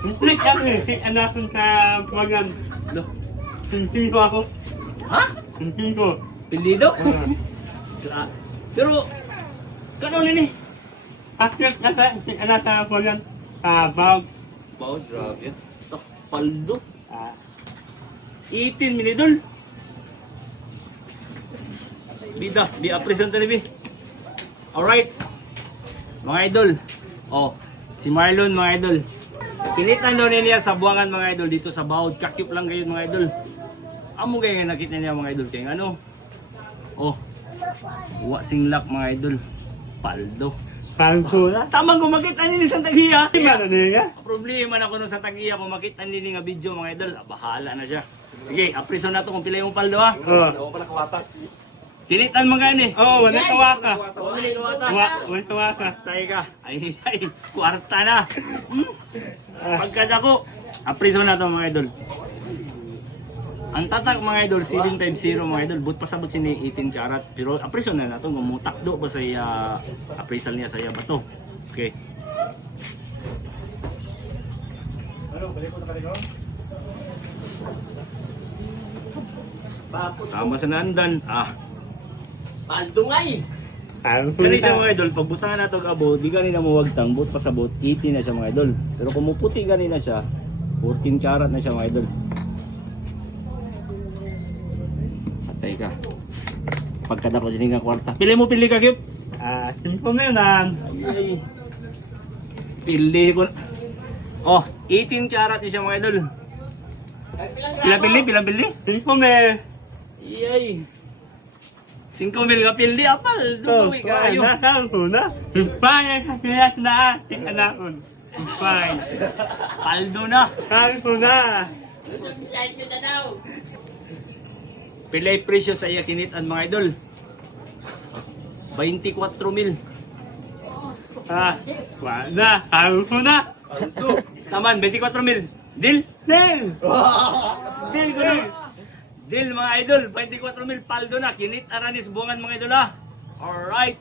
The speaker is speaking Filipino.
Hindi kami, anasan sa bagan. Ano? Hindi ko ako. Ha? Hindi ko. Pildido? Ah. Pero, kano nini? Akit na sa anak sa bagan. Bawag. Wow, grabe. Paldo. Ah. 18 minidol. Bida, di apresenta ni Bi. Alright. Mga idol. Oh, si Marlon mga idol. Kinitan daw niya sa buwangan mga idol dito sa Bawod. Kakyop lang kayo mga idol. Amo kayo nakita niya mga idol kaya ano. Oh. Wa singlak mga idol. Paldo. Pangkula. Tamang gumakita niya sa tagiya. Ano niya? Problema na ko nung sa tagiya kung makita nila nga video mga idol. Bahala na siya. Sige, apreso na to kung pila yung paldo ha. Oo. Kinitan mo gani. Oo, wala tawa ka. Wala kawata. Wala tawa ka. Tay ka. Ay, kwarta na. Pagkadako, apreso na to mga idol. Ang tatak mga idol, 750 mga idol. But pasabot sini 18 karat. Pero apreso na to. Gumutak do ba sa appraisal niya sa iya ba to? Okay. Sama sa nandan. Paldo nga eh. Kani siya mga idol, pagbutangan na ito abo, di gani na muwagtang, but pasabot, 18 na siya mga idol. Pero kung muputi gani na siya, 14 karat na siya mga idol. Patay ka. Pagkada ko siningang kwarta. Pili mo, pili ka, Kip. Simple mo yun ah. Ay. Pili ko na. Oh, 18 karat na siya mga idol. Pilang pili? Simple mo eh. Iyay. 5 mil ka pildi, apal. Dumawi kayo. Nakakuna. Bayan ka kaya na ating anakon. Bayan. Paldo na. Nakakuna. Saan ko na daw? Pilay presyo sa iya kinitan mga idol. 24 mil. Wala. Nakakuna. Taman, 24 mil. Deal? Nel. Deal ko na. Deal mga idol, 24 mil paldo na. Kinit aranis bungan mga idol ha. Alright.